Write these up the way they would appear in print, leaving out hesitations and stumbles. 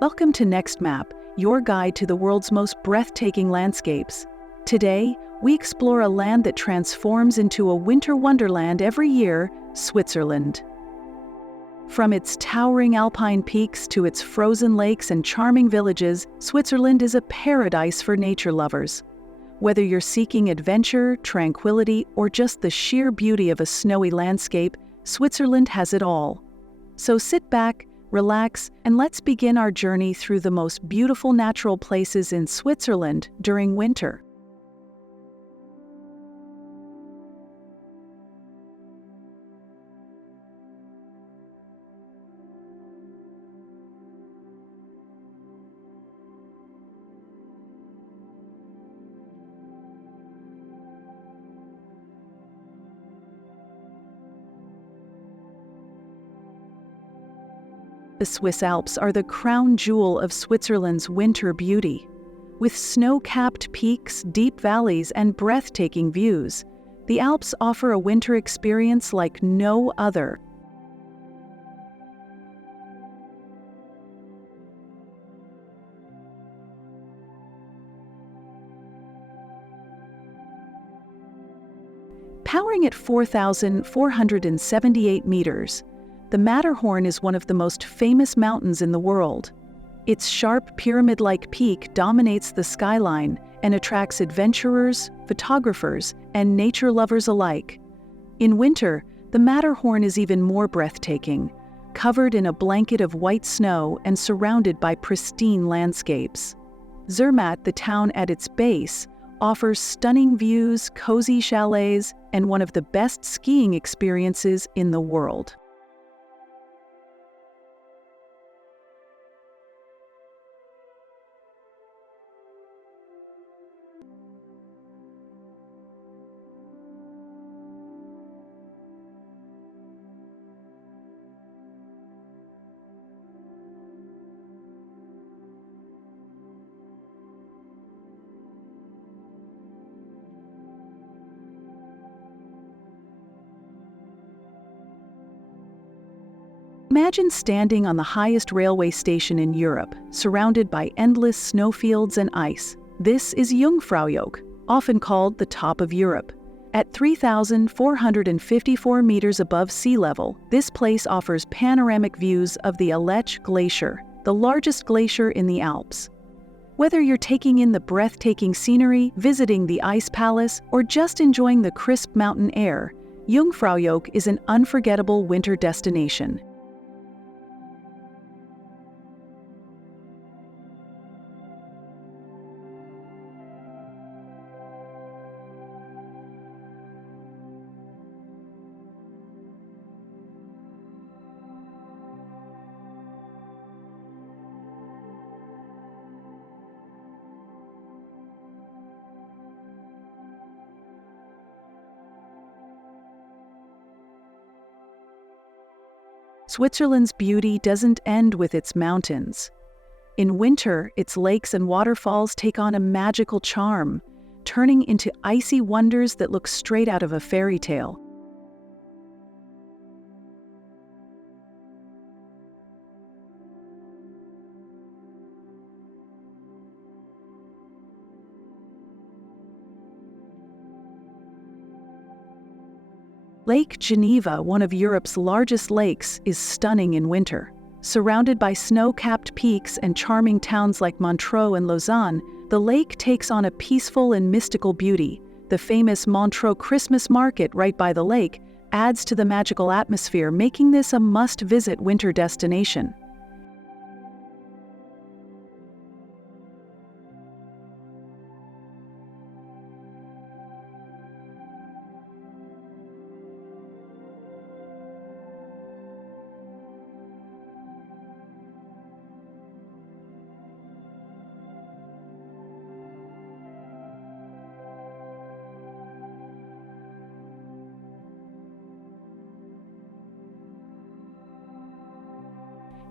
Welcome to Next Map, your guide to the world's most breathtaking landscapes. Today, we explore a land that transforms into a winter wonderland every year, Switzerland. From its towering alpine peaks to its frozen lakes and charming villages, Switzerland is a paradise for nature lovers. Whether you're seeking adventure, tranquility, or just the sheer beauty of a snowy landscape, Switzerland has it all. So sit back, relax, and let's begin our journey through the most beautiful natural places in Switzerland during winter. The Swiss Alps are the crown jewel of Switzerland's winter beauty. With snow-capped peaks, deep valleys, and breathtaking views, the Alps offer a winter experience like no other. Powering at 4,478 meters, the Matterhorn is one of the most famous mountains in the world. Its sharp pyramid-like peak dominates the skyline and attracts adventurers, photographers, and nature lovers alike. In winter, the Matterhorn is even more breathtaking, covered in a blanket of white snow and surrounded by pristine landscapes. Zermatt, the town at its base, offers stunning views, cozy chalets, and one of the best skiing experiences in the world. Imagine standing on the highest railway station in Europe, surrounded by endless snowfields and ice. This is Jungfraujoch, often called the top of Europe. At 3,454 meters above sea level, this place offers panoramic views of the Aletsch Glacier, the largest glacier in the Alps. Whether you're taking in the breathtaking scenery, visiting the ice palace, or just enjoying the crisp mountain air, Jungfraujoch is an unforgettable winter destination. Switzerland's beauty doesn't end with its mountains. In winter, its lakes and waterfalls take on a magical charm, turning into icy wonders that look straight out of a fairy tale. Lake Geneva, one of Europe's largest lakes, is stunning in winter. Surrounded by snow-capped peaks and charming towns like Montreux and Lausanne, the lake takes on a peaceful and mystical beauty. The famous Montreux Christmas market right by the lake adds to the magical atmosphere, making this a must-visit winter destination.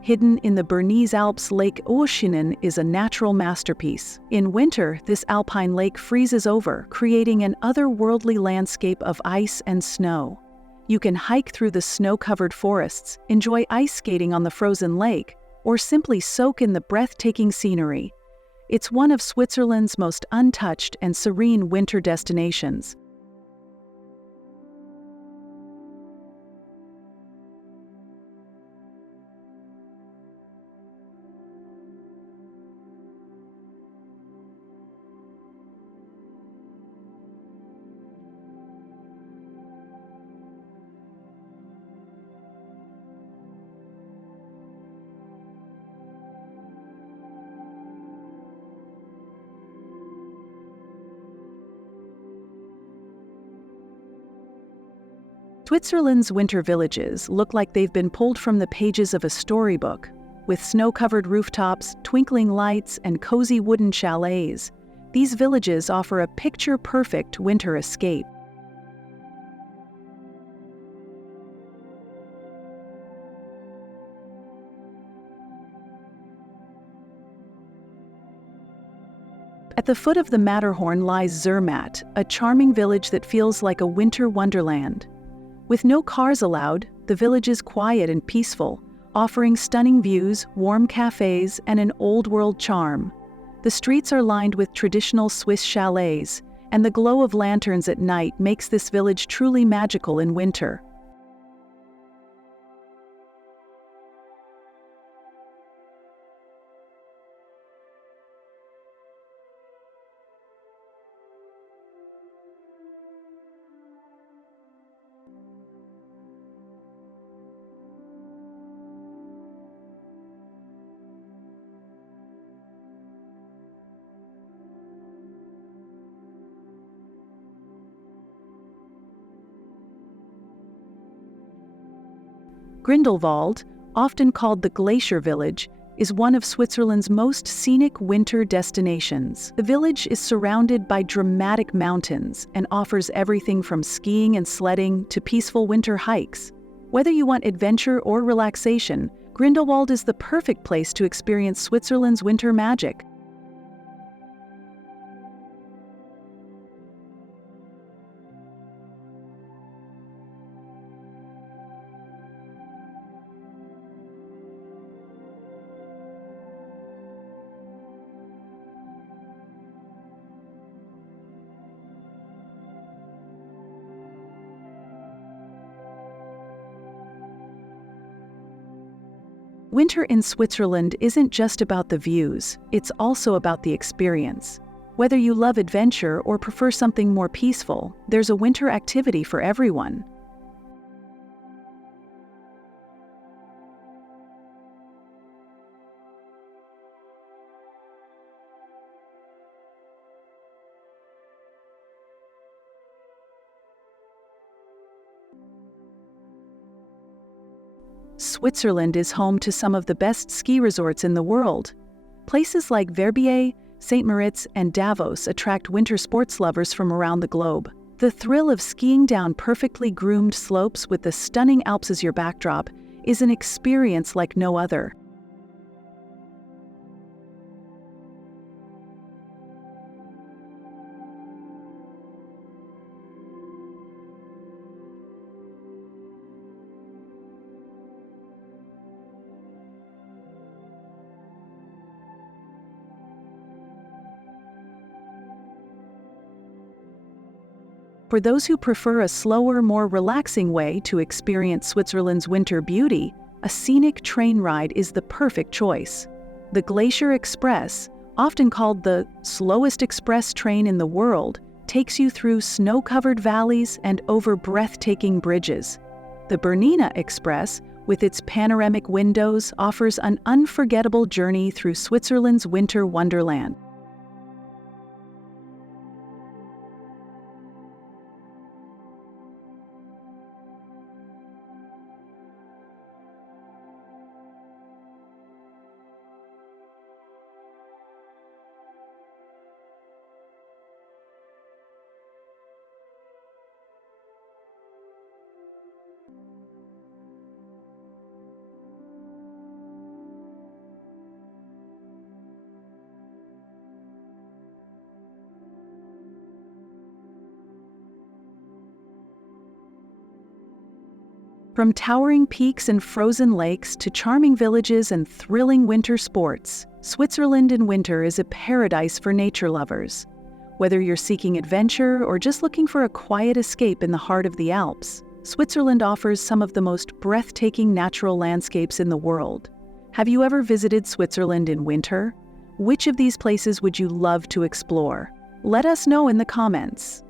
Hidden in the Bernese Alps, Lake Oeschinensee is a natural masterpiece. In winter, this alpine lake freezes over, creating an otherworldly landscape of ice and snow. You can hike through the snow-covered forests, enjoy ice skating on the frozen lake, or simply soak in the breathtaking scenery. It's one of Switzerland's most untouched and serene winter destinations. Switzerland's winter villages look like they've been pulled from the pages of a storybook, with snow-covered rooftops, twinkling lights, and cozy wooden chalets. These villages offer a picture-perfect winter escape. At the foot of the Matterhorn lies Zermatt, a charming village that feels like a winter wonderland. With no cars allowed, the village is quiet and peaceful, offering stunning views, warm cafes, and an old-world charm. The streets are lined with traditional Swiss chalets, and the glow of lanterns at night makes this village truly magical in winter. Grindelwald, often called the Glacier Village, is one of Switzerland's most scenic winter destinations. The village is surrounded by dramatic mountains and offers everything from skiing and sledding to peaceful winter hikes. Whether you want adventure or relaxation, Grindelwald is the perfect place to experience Switzerland's winter magic. Winter in Switzerland isn't just about the views, it's also about the experience. Whether you love adventure or prefer something more peaceful, there's a winter activity for everyone. Switzerland is home to some of the best ski resorts in the world. Places like Verbier, St. Moritz, and Davos attract winter sports lovers from around the globe. The thrill of skiing down perfectly groomed slopes with the stunning Alps as your backdrop is an experience like no other. For those who prefer a slower, more relaxing way to experience Switzerland's winter beauty, a scenic train ride is the perfect choice. The Glacier Express, often called the slowest express train in the world, takes you through snow-covered valleys and over breathtaking bridges. The Bernina Express, with its panoramic windows, offers an unforgettable journey through Switzerland's winter wonderland. From towering peaks and frozen lakes to charming villages and thrilling winter sports, Switzerland in winter is a paradise for nature lovers. Whether you're seeking adventure or just looking for a quiet escape in the heart of the Alps, Switzerland offers some of the most breathtaking natural landscapes in the world. Have you ever visited Switzerland in winter? Which of these places would you love to explore? Let us know in the comments.